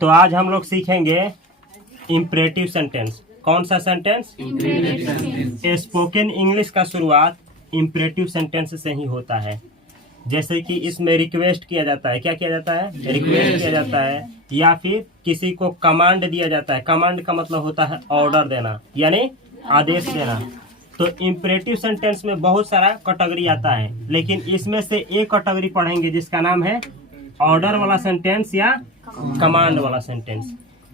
तो आज हम लोग सीखेंगे इम्परेटिव सेंटेंस। कौन सा सेंटेंस? स्पोकन इंग्लिश का शुरुआत इम्परेटिव सेंटेंस से ही होता है। जैसे कि इसमें रिक्वेस्ट किया जाता है। क्या किया जाता है? रिक्वेस्ट किया जाता है, या फिर किसी को कमांड दिया जाता है। कमांड का मतलब होता है ऑर्डर देना, यानी आदेश देना। तो इम्परेटिव सेंटेंस में बहुत सारा कैटेगरी आता है, लेकिन इसमें से एक कैटेगरी पढ़ेंगे जिसका नाम है ऑर्डर वाला सेंटेंस या कमांड वाला सेंटेंस।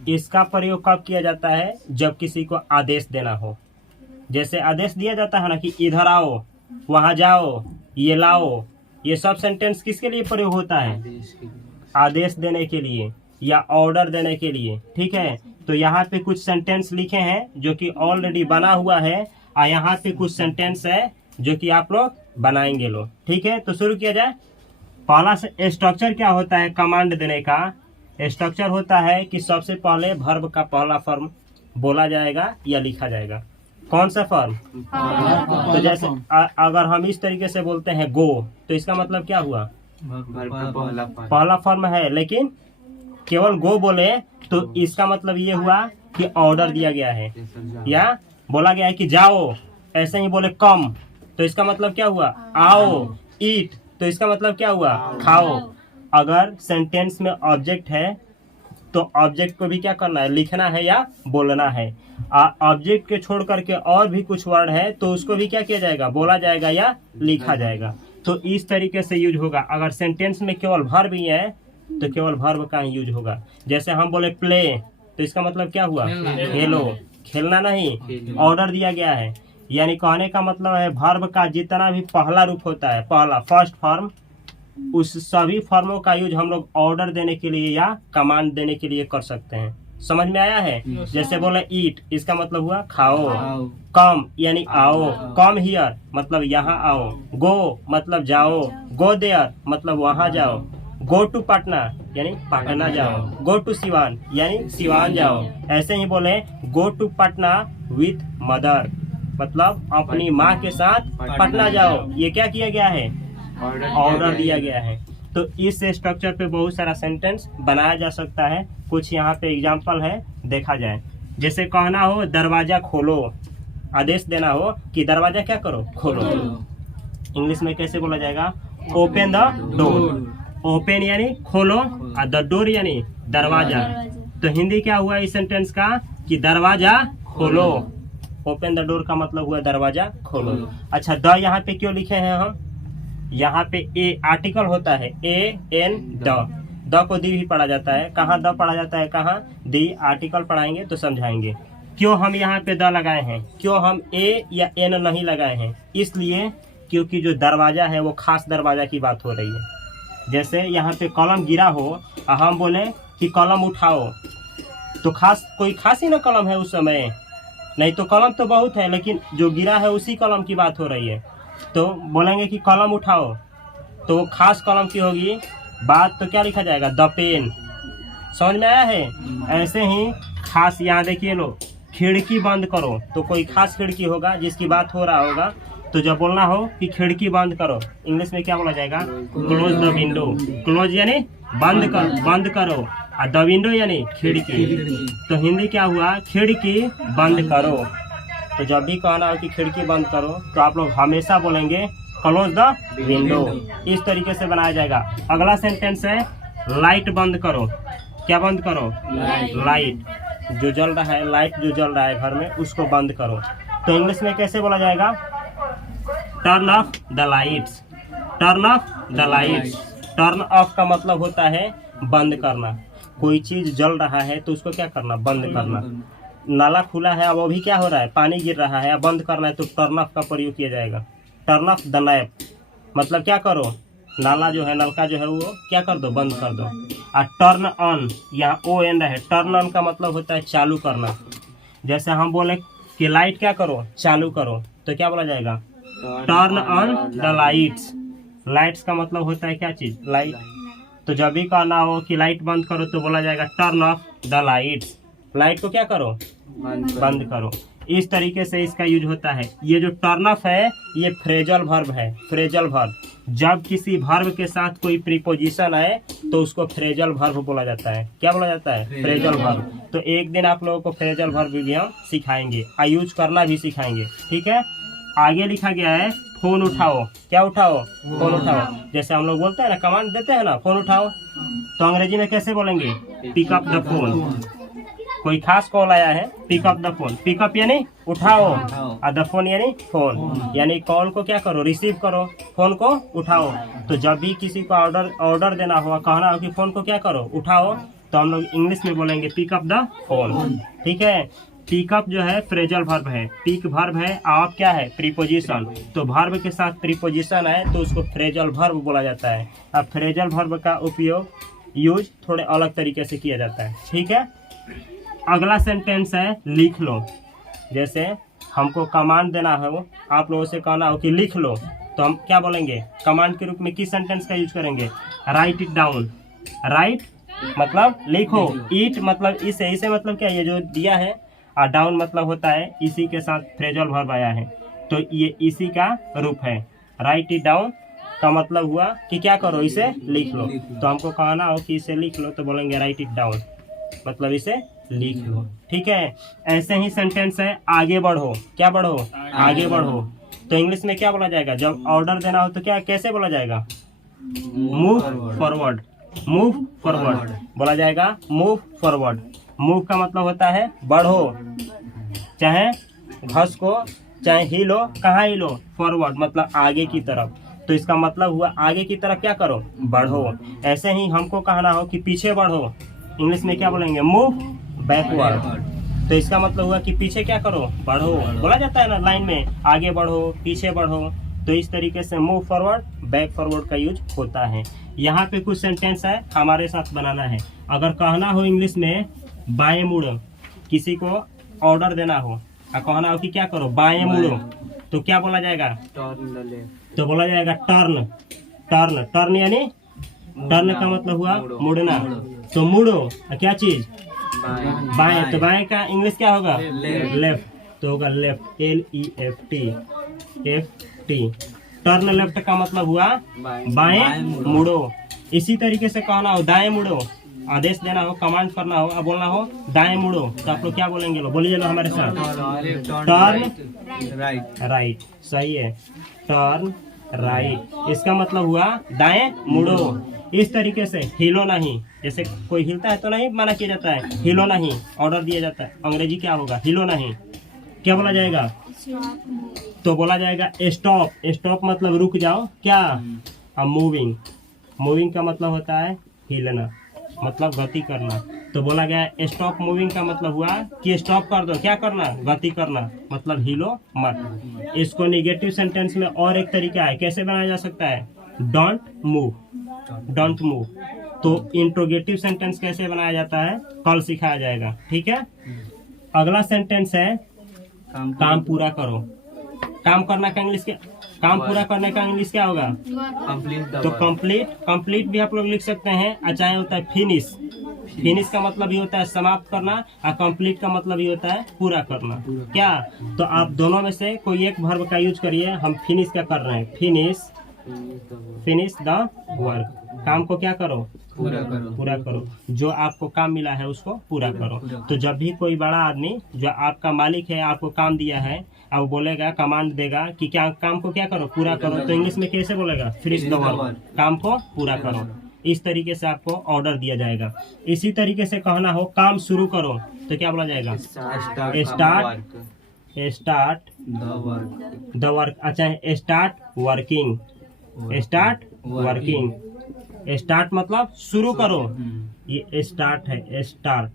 इसका प्रयोग कब किया जाता है? जब किसी को आदेश देना हो। जैसे आदेश दिया जाता है ना कि इधर आओ, वहां जाओ, ये लाओ। ये सब सेंटेंस किसके लिए प्रयोग होता है? आदेश देने के लिए या ऑर्डर देने के लिए। ठीक है, तो यहाँ पे कुछ सेंटेंस लिखे हैं जो कि ऑलरेडी बना हुआ है, और यहाँ पे कुछ सेंटेंस है जो कि आप लोग बनाएंगे लोग। ठीक है, तो शुरू किया जाए। पहला स्ट्रक्चर क्या होता है कमांड देने का? स्ट्रक्चर होता है कि सबसे पहले वर्ब का पहला फॉर्म बोला जाएगा या लिखा जाएगा। कौन सा फॉर्म? तो जैसे अगर हम इस तरीके से बोलते हैं गो, तो इसका मतलब क्या हुआ? पहला फॉर्म है, लेकिन केवल गो बोले तो इसका मतलब ये हुआ कि ऑर्डर दिया गया है, या बोला गया है कि जाओ। ऐसे ही बोले कम, तो इसका मतलब क्या हुआ? आओ। ईट, तो इसका मतलब क्या हुआ? खाओ। अगर सेंटेंस में ऑब्जेक्ट है तो ऑब्जेक्ट को भी क्या करना है? लिखना है या बोलना है। ऑब्जेक्ट के छोड़ करके और भी कुछ वर्ड है तो उसको भी क्या किया जाएगा? बोला जाएगा या लिखा जाएगा। तो इस तरीके से यूज होगा। अगर सेंटेंस में केवल वर्ब ही है तो केवल वर्ब का ही यूज होगा। जैसे हम बोले प्ले, तो इसका मतलब क्या हुआ? खेलो। खेलना नहीं, ऑर्डर दिया गया है। यानी कहने का मतलब है वर्ब का जितना भी पहला रूप होता है, पहला फर्स्ट फॉर्म, उस सभी फॉर्मों का यूज हम लोग ऑर्डर देने के लिए या कमांड देने के लिए कर सकते हैं। समझ में आया है? जैसे बोले ईट, इसका मतलब हुआ खाओ। कम यानी आओ, कम हियर मतलब यहाँ आओ। गो मतलब जाओ, गो देयर मतलब वहाँ जाओ। गो टू पटना यानी पटना जाओ। गो टू सिवान यानी सिवान जाओ। ऐसे ही बोले go to Patna with mother, मतलब अपनी माँ के साथ पटना जाओ। ये क्या किया गया है? ऑर्डर दिया गया है। तो इस स्ट्रक्चर पे बहुत सारा सेंटेंस बनाया जा सकता है। कुछ यहाँ पे एग्जांपल है, देखा जाए। जैसे कहना हो दरवाजा खोलो, आदेश देना हो कि दरवाजा क्या करो? खोलो। इंग्लिश में कैसे बोला जाएगा? Open the door. ओपन यानी खोलो, और द डोर यानी दरवाजा। तो हिंदी क्या हुआ इस सेंटेंस का? कि दरवाजा खोलो। ओपन द डोर का मतलब हुआ दरवाजा खोलो। अच्छा, द यहाँ पे क्यों लिखे हैं हम? यहाँ पे ए आर्टिकल होता है, ए एन द को दी भी पढ़ा जाता है। कहाँ द पढ़ा जाता है, कहाँ दी? आर्टिकल पढ़ाएंगे तो समझाएंगे। क्यों हम यहाँ पे द लगाए हैं? क्यों हम ए या एन नहीं लगाए हैं? इसलिए क्योंकि जो दरवाजा है वो खास दरवाजा की बात हो रही है। जैसे यहाँ पे कलम गिरा हो और हम बोले कि कलम उठाओ, तो कोई खास ही ना कलम है उस समय, नहीं तो कलम तो बहुत है, लेकिन जो गिरा है उसी कलम की बात हो रही है। तो बोलेंगे कि कलम उठाओ, तो वो खास कलम की होगी बात, तो क्या लिखा जाएगा? The pen. समझ में आया है? ऐसे ही खास यहाँ देखिए लो, खिड़की बंद करो, तो कोई खास खिड़की होगा जिसकी बात हो रहा होगा। तो जब बोलना हो कि खिड़की बंद करो, इंग्लिश में क्या बोला जाएगा? Close the window. क्लोज यानी बंद करो, और द विंडो यानी खिड़की। तो हिंदी क्या हुआ? खिड़की बंद करो। तो जब भी कहना हो कि खिड़की बंद करो, तो आप लोग हमेशा बोलेंगे क्लोज द विंडो। इस तरीके से बनाया जाएगा। अगला सेंटेंस है लाइट बंद करो। क्या बंद करो? लाइट जो जल रहा है, लाइट जो जल रहा है घर में, उसको बंद करो। तो इंग्लिश में कैसे बोला जाएगा? Turn off the lights. Turn off the lights. Turn off का मतलब होता है बंद करना। कोई चीज जल रहा है तो उसको क्या करना? बंद करना। नाला खुला है, अब अभी क्या हो रहा है? पानी गिर रहा है, अब बंद करना है, तो टर्न ऑफ का प्रयोग किया जाएगा। टर्न ऑफ द लैप मतलब क्या करो? नाला जो है, नलका जो है, वो क्या कर दो? बंद कर दो। और टर्न ऑन, यहाँ ओ एन है, टर्न ऑन का मतलब होता है चालू करना। जैसे हम बोले कि लाइट क्या करो? चालू करो, तो क्या बोला जाएगा? Turn on the lights. Lights का मतलब होता है क्या चीज? लाइट। तो जब भी कहना हो कि लाइट बंद करो, तो बोला जाएगा turn off the lights. Light को क्या करो? बंद करो। इस तरीके से इसका यूज होता है। ये जो टर्न अप है ये फ्रेजल वर्ब है, फ्रेजल वर्ब। जब किसी वर्ब के साथ कोई प्रीपोजिशन आए तो उसको फ्रेजल वर्ब बोला जाता है। क्या बोला जाता है? Phrasal verb. तो एक दिन आप लोगों को फ्रेजल वर्ब भी हम सिखाएंगे और यूज करना भी सिखाएंगे, ठीक है। आगे लिखा गया है फोन उठाओ। क्या उठाओ? फोन उठाओ। जैसे हम लोग बोलते हैं ना, कमांड देते हैं ना, फोन उठाओ, तो अंग्रेजी में कैसे बोलेंगे? Pick up the phone. कोई खास कॉल आया है, pick up the phone. Pick up यानी उठाओ और द फोन यानी फोन, यानी कॉल को क्या करो? रिसीव करो, फोन को उठाओ। तो जब भी किसी को ऑर्डर देना हो, कहना हो कि फोन को क्या करो? उठाओ, तो हम लोग इंग्लिश में बोलेंगे पिक अप द फोन, ठीक है। पिकअप जो है फ्रेजल वर्ब है, पिक वर्ब है, आप क्या है? प्रीपोजिशन। तो वर्ब के साथ प्रीपोजिशन है तो उसको फ्रेजल वर्ब बोला जाता है। अब फ्रेजल वर्ब का उपयोग यूज थोड़े अलग तरीके से किया जाता है, ठीक है। अगला सेंटेंस है लिख लो। जैसे हमको कमांड देना हो, आप लोगों से कहना हो कि लिख लो, तो हम क्या बोलेंगे? कमांड के रूप में किस सेंटेंस का यूज करेंगे? Right it down. राइट मतलब लिखो, ईट मतलब इसे मतलब क्या? ये जो दिया है, और डाउन मतलब होता है इसी के साथ फ्रेजल वर्ब आया है, तो ये इसी का रूप है। राइट इट डाउन का मतलब हुआ कि क्या करो? इसे लिख लो। तो हमको कहना हो कि इसे लिख लो तो बोलेंगे राइट इट डाउन, मतलब इसे लिख लो, ठीक है। ऐसे ही सेंटेंस है आगे बढ़ो। क्या बढ़ो? आगे बढ़ो। तो इंग्लिश में क्या बोला जाएगा? जब ऑर्डर देना हो तो क्या कैसे बोला जाएगा? Move forward. मूव फॉरवर्ड बोला जाएगा, मूव फॉरवर्ड। मूव का मतलब होता है बढ़ो, चाहे घस को चाहे हिलो, कहाँ हिलो? फॉरवर्ड मतलब आगे की तरफ। तो इसका मतलब हुआ आगे की तरफ क्या करो? बढ़ो। ऐसे ही हमको कहना हो कि पीछे बढ़ो, इंग्लिश में क्या बोलेंगे? Move backward. तो इसका मतलब हुआ कि पीछे क्या करो? बढ़ो। बोला जाता है ना लाइन में, आगे बढ़ो, पीछे बढ़ो। तो इस तरीके से मूव फॉरवर्ड, बैक फॉरवर्ड का यूज होता है। यहाँ पे कुछ सेंटेंस है, हमारे साथ बनाना है। अगर कहना हो इंग्लिश में बाएं मुड़ो, किसी को ऑर्डर देना हो और कहना हो कि क्या करो? बाएं मुड़ो, तो क्या बोला जाएगा? तो बोला जाएगा टर्न। टर्न, टर्न यानी टर्न का मतलब हुआ मुड़ना। तो मुड़ो, क्या चीज? बाएं। तो बाएं का इंग्लिश क्या होगा? लेफ्ट। तो होगा लेफ्ट, LEFT। टर्न लेफ्ट का मतलब हुआ बाएं मुड़ो। इसी तरीके से कहना हो दाएं मुड़ो, आदेश देना हो, कमांड करना हो, अब बोलना हो दाएं मुड़ो, तो आप लोग क्या बोलेंगे? लो बोलिए लो हमारे साथ, टर्न राइट। सही है, टर्न राइट। इसका मतलब हुआ दाएं मुड़ो। इस तरीके से हिलो नहीं, जैसे कोई हिलता है तो नहीं माना किया जाता है, हिलो नहीं ऑर्डर दिया जाता है। अंग्रेजी क्या होगा? हिलो नहीं। क्या बोला जाएगा? तो बोला जाएगा स्टॉप। स्टॉप मतलब रुक जाओ, क्या? अब मूविंग। मूविंग का मतलब होता है हिलना, मतलब गति करना। तो बोला गया स्टॉप मूविंग का मतलब हुआ कि स्टॉप कर दो, क्या करना? गति करना, मतलब हिलो मत। इसको निगेटिव सेंटेंस में और एक तरीका है, कैसे बनाया जा सकता है? Don't move. Don't move. तो इंट्रोगेटिव सेंटेंस कैसे बनाया जाता है कल सिखाया जाएगा, ठीक है। अगला सेंटेंस है काम पूरा करो। काम करना का इंग्लिश क्या? काम पूरा करने का इंग्लिश क्या होगा? तो कंप्लीट। कंप्लीट भी आप लोग लिख सकते हैं। चाहे होता है फिनिश। फिनिश का मतलब ये होता है समाप्त करना, और कंप्लीट का मतलब ये होता है पूरा करना। क्या? तो आप दोनों में से कोई एक वर्ब का यूज करिए। हम फिनिश का कर रहे हैं, फिनिश द वर्क। काम को क्या करो? पूरा करो। जो आपको काम मिला है उसको पूरा करो। तो जब भी कोई बड़ा आदमी जो आपका मालिक है आपको काम दिया है, अब बोलेगा, कमांड देगा कि क्या काम को क्या करो? पूरा करो। तो इंग्लिश में कैसे बोलेगा? फिनिश द वर्क, काम को पूरा करो। इस तरीके से आपको ऑर्डर दिया जाएगा। इसी तरीके से कहना हो काम शुरू करो, तो क्या बोला जाएगा? Start the work. अच्छा, start working. Start working. Start मतलब शुरू करो, ये स्टार्ट है, स्टार्ट।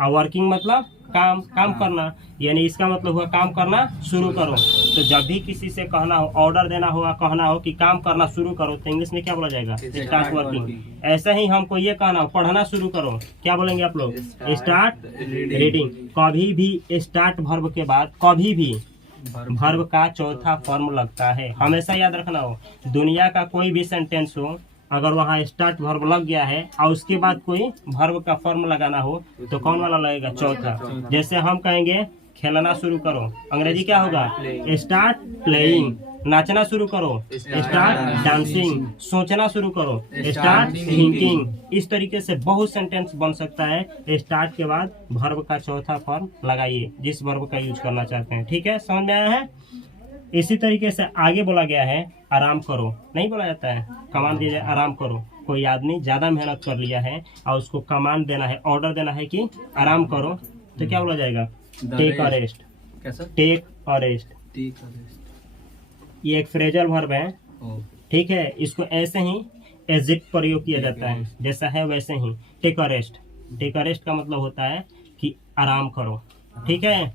और वर्किंग मतलब काम करना, यानी इसका मतलब हुआ काम करना शुरू करो। तो जब भी किसी से कहना हो, ऑर्डर देना हो, कहना हो कि काम करना शुरू करो, तो इंग्लिश में क्या बोला जाएगा? Start working. ऐसे ही हमको ये कहना हो पढ़ना शुरू करो, क्या बोलेंगे आप लोग? Start reading. कभी भी स्टार्ट वर्ब के बाद कभी भी वर्ब का चौथा फॉर्म लगता है। हमेशा याद रखना हो, दुनिया का कोई भी सेंटेंस हो, अगर वहाँ स्टार्ट वर्ब लग गया है और उसके बाद कोई वर्ब का फॉर्म लगाना हो तो कौन वाला लगेगा? चौथा। जैसे हम कहेंगे खेलना शुरू करो। अंग्रेजी क्या होगा? Start playing. नाचना शुरू करो, स्टार्ट डांसिंग। सोचना शुरू करो, स्टार्ट थिंकिंग। इस तरीके से बहुत सेंटेंस बन सकता है। स्टार्ट के बाद वर्ब का चौथा फॉर्म लगाइए जिस वर्ब का यूज करना चाहते हैं। ठीक है, समझ में आया है? इसी तरीके से आगे बोला गया है आराम करो। नहीं बोला जाता है कमांड दिया जाए आराम करो। कोई आदमी ज्यादा मेहनत कर लिया है और उसको कमांड देना है, ऑर्डर देना है कि आराम करो, तो क्या बोला जाएगा? Take a rest. Take a rest ये एक फ्रेजल वर्ब है। ठीक है, इसको ऐसे ही एज इट प्रयोग किया जाता है, जैसा है वैसे ही। Take a rest. Take a rest का मतलब होता है कि आराम करो। ठीक है,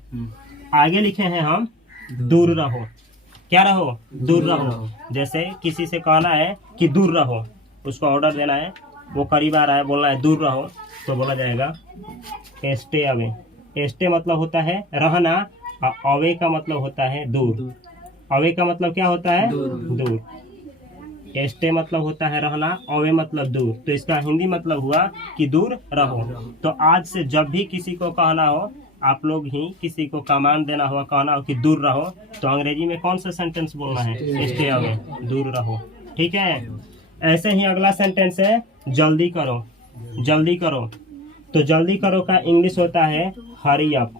आगे लिखे हैं हम दूर रहो। क्या रहो? दूर रहो। जैसे किसी से कहना है कि दूर रहो, उसको ऑर्डर देना है, वो करीब आ रहा है, बोलना है दूर रहो, तो बोला जाएगा स्टे अवे। स्टे मतलब होता है रहना और अवे का मतलब होता है दूर। अवे का मतलब क्या होता है? दूर। स्टे मतलब होता है रहना, अवे मतलब दूर। तो इसका हिंदी मतलब हुआ कि दूर रहो। तो आज से जब भी किसी को कहना हो, आप लोग ही किसी को कमांड देना हुआ, कहना हो कि दूर रहो, तो अंग्रेजी में कौन सा सेंटेंस बोलना है? स्टे अवे, दूर रहो। ठीक है, ऐसे ही अगला सेंटेंस है जल्दी करो। जल्दी करो, तो जल्दी करो का इंग्लिश होता है हरी अप।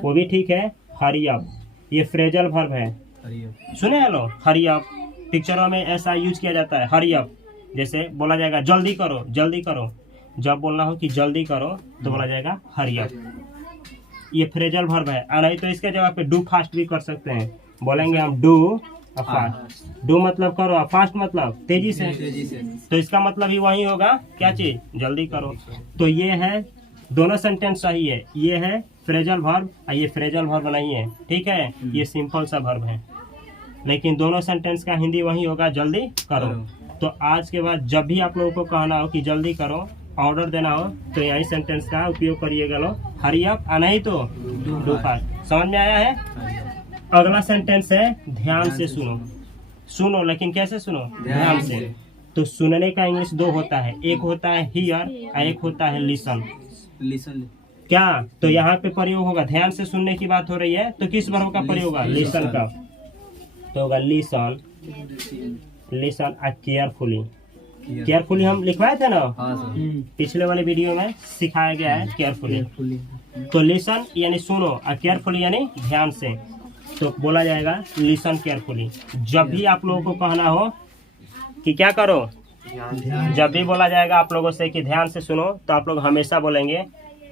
वो भी ठीक है, हरी अप। ये फ्रेजल वर्ब है। सुने हैं लोग? हरी अप पिक्चरों में ऐसा यूज किया जाता है, हरी अप। जैसे बोला जाएगा जल्दी करो, जल्दी करो। जब बोलना हो कि जल्दी करो तो बोला जाएगा हरी अप। ये फ्रेजल वर्ब है। नहीं तो इसके जगह पे डू फास्ट भी कर सकते हैं। बोलेंगे हम डू फास्ट। डू मतलब करो, फास्ट मतलब तेजी से। तो इसका मतलब ही वही होगा, क्या चीज? जल्दी करो। तो ये है, दोनों सेंटेंस सही है। ये है फ्रेजल वर्ब और ये फ्रेजल वर्ब नहीं है। ठीक है, ये सिंपल सा वर्ब है, लेकिन दोनों सेंटेंस का हिंदी वही होगा, जल्दी करो। तो आज के बाद जब भी आप लोगों को कहना हो कि जल्दी करो, ऑर्डर देना हो, तो यही सेंटेंस का उपयोग करिएगा लो, हरी अप। नहीं तो डू फास्ट। समझ में आया है? अगला सेंटेंस है ध्यान से सुनो। सुनो, लेकिन कैसे सुनो? ध्यान से। तो सुनने का इंग्लिश दो होता है, एक होता है हियर और एक होता है लिसन। क्या? तो यहाँ पे प्रयोग होगा, ध्यान से सुनने की बात हो रही है, तो किस वर्ब का प्रयोग होगा? लिसन का। तो होगा लिसन, लिसन और केयरफुली। केयरफुली हम लिखवाए थे ना, पिछले वाले वीडियो में सिखाया गया है केयरफुली। तो लिसन यानी सुनो और केयरफुली यानी ध्यान से। तो बोला जाएगा लिसन केयरफुली। जब भी आप लोगों को कहना हो कि क्या करो, जब भी बोला जाएगा आप लोगों से कि ध्यान से सुनो, तो आप लोग हमेशा बोलेंगे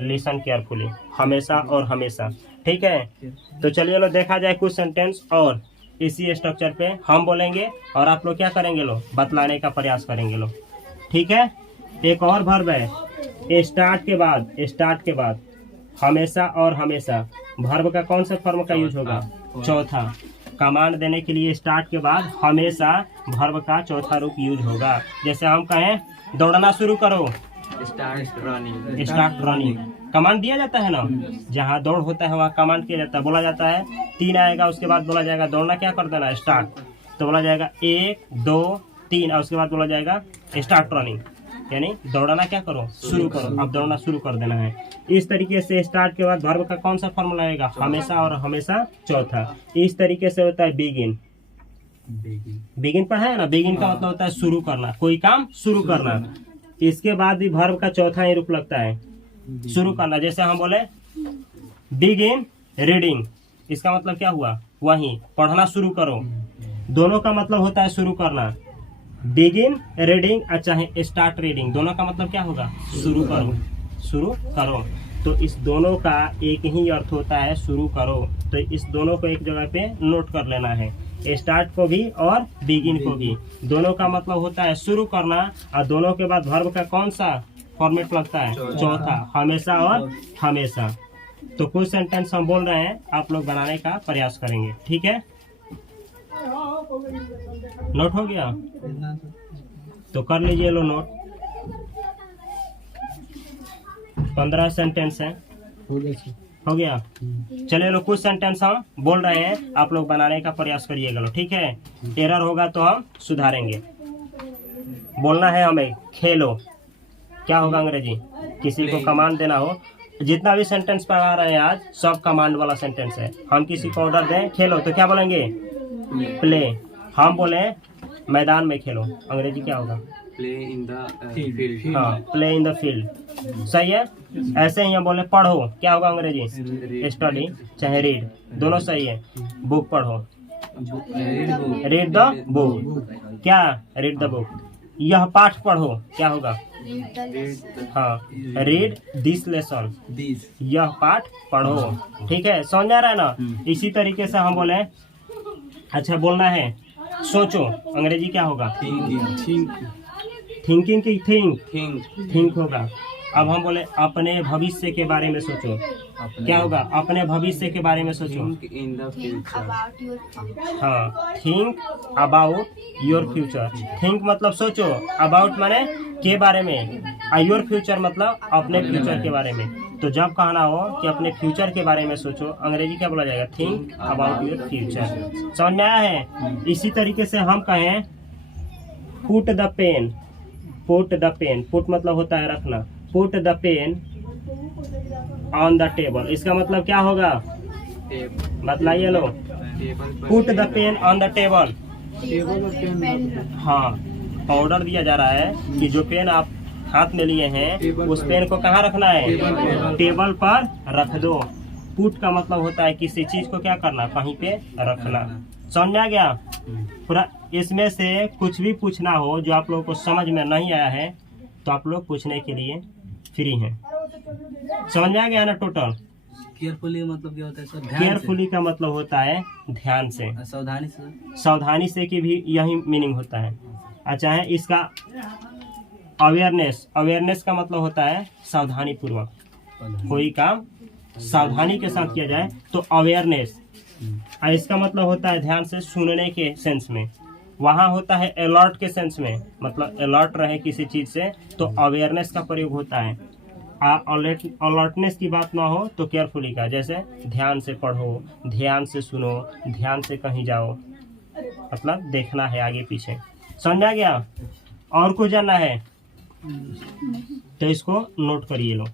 लिसन केयरफुली, हमेशा और हमेशा। ठीक है, तो चलिए लो देखा जाए कुछ सेंटेंस और इसी स्ट्रक्चर पे हम बोलेंगे और आप लोग क्या करेंगे लो? बतलाने का प्रयास करेंगे लो। ठीक है, एक और वर्ब है स्टार्ट के बाद। स्टार्ट के बाद हमेशा और हमेशा। वर्ब का कौन सा फॉर्म का यूज होगा? चौथा। कमांड देने के लिए स्टार्ट के बाद हमेशा वर्ब का चौथा रूप यूज होगा। जैसे हम कहें दौड़ना शुरू करो, स्टार्ट रनिंग। कमांड दिया जाता है ना, जहाँ दौड़ होता है वहाँ कमांड किया जाता है। बोला जाता है 3 आएगा, उसके बाद बोला जाएगा दौड़ना क्या कर देना? स्टार्ट। तो बोला जाएगा 1 2 3 और उसके बाद बोला जाएगा स्टार्ट रनिंग, यानी दौड़ना क्या करो? शुरू करो। अब दौड़ना शुरू कर देना है। इस तरीके से स्टार्ट के बाद वर्ब का कौन सा फॉर्मूला आएगा? हमेशा और हमेशा चौथा। इस तरीके से होता है बिगिन। बिगिन पढ़ा है ना? बिगिन का मतलब होता है शुरू करना, कोई काम शुरू करना। इसके बाद भी वर्ब का चौथा ही रूप लगता है, शुरू करना। जैसे हम बोले बिगिन रीडिंग, इसका मतलब क्या हुआ? वही पढ़ना शुरू करो। दोनों का मतलब होता है शुरू करना। बिगिन रीडिंग और चाहे स्टार्ट रीडिंग, दोनों का मतलब क्या होगा? शुरू करो, शुरू करो। तो इस दोनों का एक ही अर्थ होता है, शुरू करो। तो इस दोनों को एक जगह पे नोट कर लेना है, स्टार्ट को भी और बिगिन को भी। दोनों का मतलब होता है शुरू करना और दोनों के बाद वर्ब का कौन सा फॉर्मेट लगता है? चौथा, हमेशा और हमेशा। तो कुछ सेंटेंस हम बोल रहे हैं, आप लोग बनाने का प्रयास करेंगे। ठीक है, नोट हो गया? तो कर लीजिए लो नोट। 15 सेंटेंस है, हो गया? चलिए लो कुछ सेंटेंस हम बोल रहे हैं, आप लोग बनाने का प्रयास करिएगा लो। ठीक है, एरर होगा तो हम सुधारेंगे। बोलना है हमें खेलो, क्या होगा अंग्रेजी? किसी को कमांड देना हो जितना भी सेंटेंस पढ़ा रहे हैं आज सब कमांड वाला सेंटेंस है। हम किसी को ऑर्डर दें खेलो तो क्या बोलेंगे? प्ले। हम बोले मैदान में खेलो, अंग्रेजी क्या होगा? Play in the field. हाँ, प्ले इन द फील्ड। सही है। ऐसे ही हम बोले पढ़ो, क्या होगा अंग्रेजी? स्टडी चाहे रीड, दोनों सही है। बुक पढ़ो, रीड द बुक। क्या? Read the book. यह पाठ पढ़ो, क्या होगा? हाँ, रीड दिस लेसन। यह पाठ पढ़ो। ठीक है, समझ में आ रहा है ना? इसी तरीके से हम बोले अच्छा बोलना है सोचो, अंग्रेजी क्या होगा? थिंकिंग की थिंक होगा। अब हम बोले अपने भविष्य के बारे में सोचो, क्या होगा? अपने भविष्य के बारे में सोचो। In the future. हाँ, think about your future. Think मतलब सोचो, अबाउट माने के बारे में, योर फ्यूचर मतलब अपने फ्यूचर के बारे में। तो जब कहना हो कि अपने फ्यूचर के बारे में सोचो, अंग्रेजी क्या बोला जाएगा? Think about your future. समझ में आया है? इसी तरीके से हम कहें put the pen. Put the pen, put मतलब होता है रखना। Put the pen on the table, इसका मतलब क्या होगा? बतलाइए लो। Put the pen on the table. हाँ, ऑर्डर दिया जा रहा है कि जो पेन आप हाथ में लिए हैं उस पेन को कहाँ रखना है? टेबल पर रख दो। पुट का मतलब होता है किसी चीज को क्या करना? कहीं पे रखना। समझ में आ गया? पूरा इसमें से कुछ भी पूछना हो जो आप लोगों को समझ में नहीं आया है तो आप लोग पूछने के लिए फ्री हैं। समझ में आ गया ना? टोटल केयरफुली मतलब क्या होता है सर? केयरफुली का मतलब होता है ध्यान से, सावधानी से। सावधानी से की भी यही मीनिंग होता है। अच्छा है इसका अवेयरनेस। अवेयरनेस का मतलब होता है सावधानी पूर्वक कोई काम सावधानी के साथ किया जाए तो अवेयरनेस। इसका मतलब होता है ध्यान से सुनने के सेंस में। वहाँ होता है अलर्ट के सेंस में, मतलब अलर्ट रहे किसी चीज से तो अवेयरनेस का प्रयोग होता है। अलर्टनेस की बात ना हो तो केयरफुली का, जैसे ध्यान से पढ़ो, ध्यान से सुनो, ध्यान से कहीं जाओ, मतलब देखना है आगे पीछे। समझ आ गया? और कुछ जानना है तो इसको नोट करिए लो।